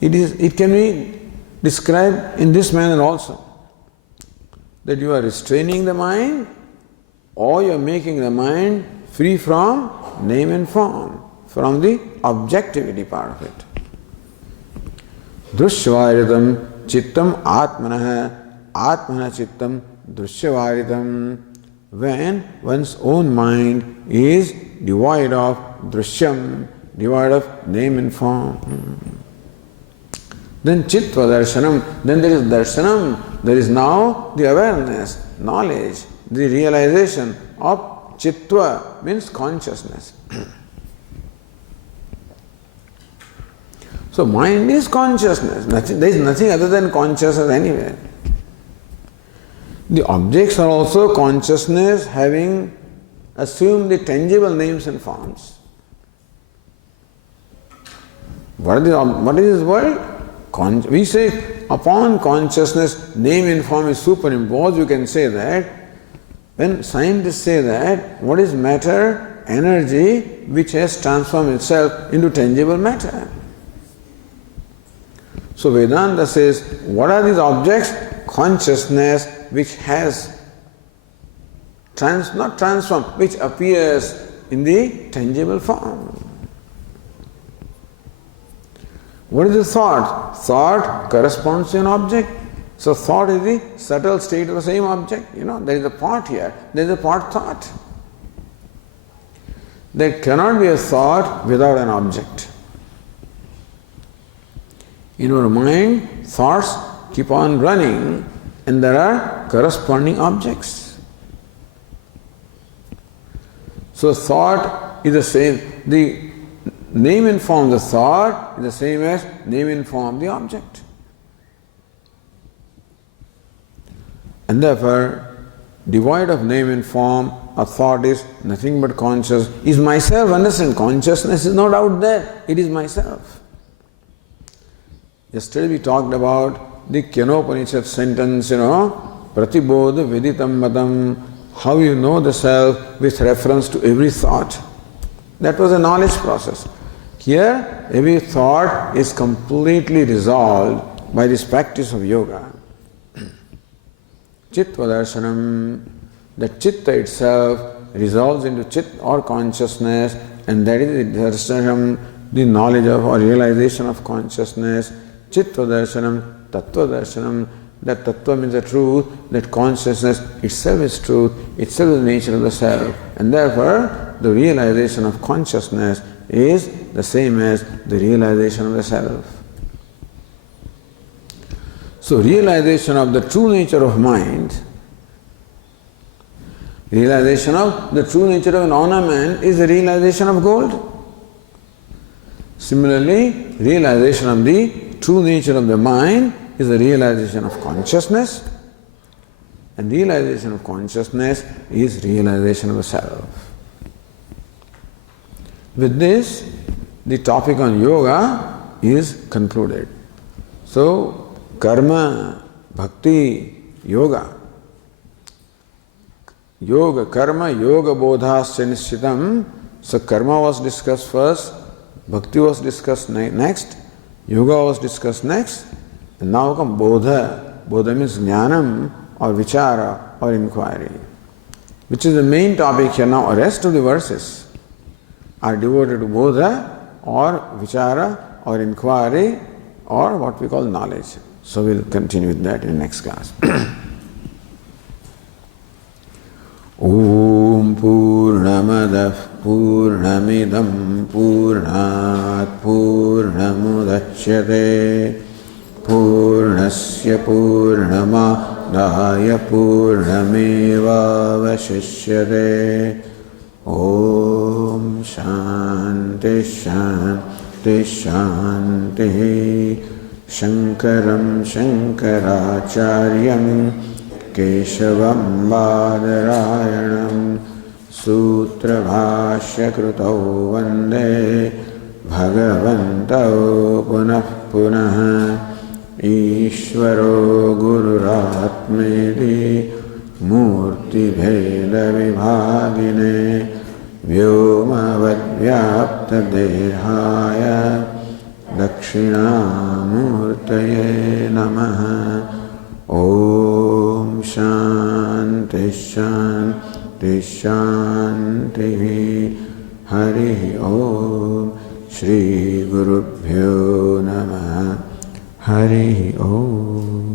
it can be described in this manner also. That you are restraining the mind or you are making the mind free from name and form, from the objectivity part of it. Drishyavaritam chittam atmana chittam drishyavaritam. When one's own mind is devoid of drishyam, devoid of name and form. Then chitva darshanam, then there is darshanam, there is now the awareness, knowledge, the realization of chitva, means consciousness. So mind is consciousness, there is nothing other than consciousness anywhere. The objects are also consciousness having assumed the tangible names and forms. What is this world? We say upon consciousness, name and form is superimposed. You can say that. When scientists say that, what is matter? Energy which has transformed itself into tangible matter. So Vedanta says, what are these objects? Consciousness which has not transformed, which appears in the tangible form. What is the thought? Thought corresponds to an object. So thought is the subtle state of the same object. There is a part here, there is a part thought. There cannot be a thought without an object. In our mind, thoughts keep on running and there are corresponding objects. So thought is the same. The name and form of the thought is the same as name and form of the object. And therefore, devoid of name and form, a thought is nothing but conscious, is myself. Understand, consciousness is not out there, it is myself. Yesterday we talked about the Kenopanishad sentence, Pratibodha Viditam Matam, how you know the self with reference to every thought. That was a knowledge process. Here, every thought is completely resolved by this practice of yoga. Chittva darshanam, the chitta itself resolves into chit or consciousness, and that is the darshanam, the knowledge of or realization of consciousness. Chittva darshanam, tattva darshanam, that tattva means the truth, that consciousness itself is truth, itself is the nature of the self, and therefore the realization of consciousness is the same as the realization of the self. So realization of the true nature of mind, realization of the true nature of an ornament is the realization of gold. Similarly, realization of the true nature of the mind is the realization of consciousness, and realization of consciousness is realization of the self. With this, the topic on yoga is concluded. So, karma, bhakti, yoga. Yoga, karma, yoga bodhasya nishchitam. So, karma was discussed first, bhakti was discussed next, yoga was discussed next, and now come bodha. Bodha means jnanam or vichara or inquiry, which is the main topic here now. The rest of the verses are devoted to bodha or vichara or inquiry or what we call knowledge. So we'll continue with that in the next class. Om Purnamadav Purnamidam Purnat Purnamudachyate Purnasya Purnamadaya Purnameva Vashishyate. Om Shanti Shanti Shanti. Shankaram Shankaracharyam Keshavam Badarayanam Sutra Bhashya Krutau Vande भगवन्तौ पुनः पुनः ईश्वरो गुरुरात्मेति मूर्तिभेदविभागिने व्योमवद्व्याप्तदेहाय दक्षिणामूर्तये नमः। ॐ शान्ति शान्ति शान्तिः। हरिः ॐ। श्री गुरुभ्यो नमः। हरिः ॐ।